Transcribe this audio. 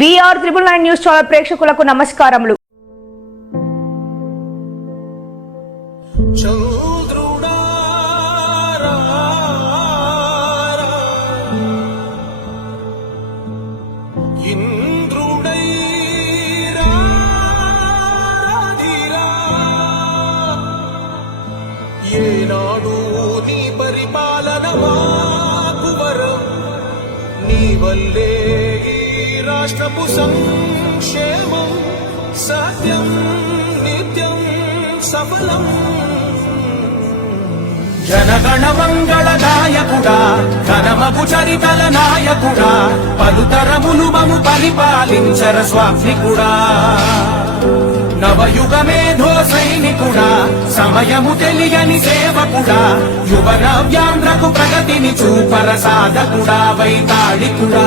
VR triple nine news channel ప్రేక్షకులకు నమస్కారములు. ఏనాడు నీ పరిపాలన మాకు వరం నీ వల్లే రాష్ట్రపు సంక్షేమం సత్యం నిత్యం సఫలం. జనగణ మంగళదాయకుడా ఘనమగు చరితల నాయకుడా పలుతరములు మము పరిపాలించర స్వామికుడా నవయుగ మేధో సైనికుడా సమయము తెలియని సేవకుడా యువ నవ్యాంధ్రకు ప్రగతిని చూపర సాధకుడా వైతాళికుడా.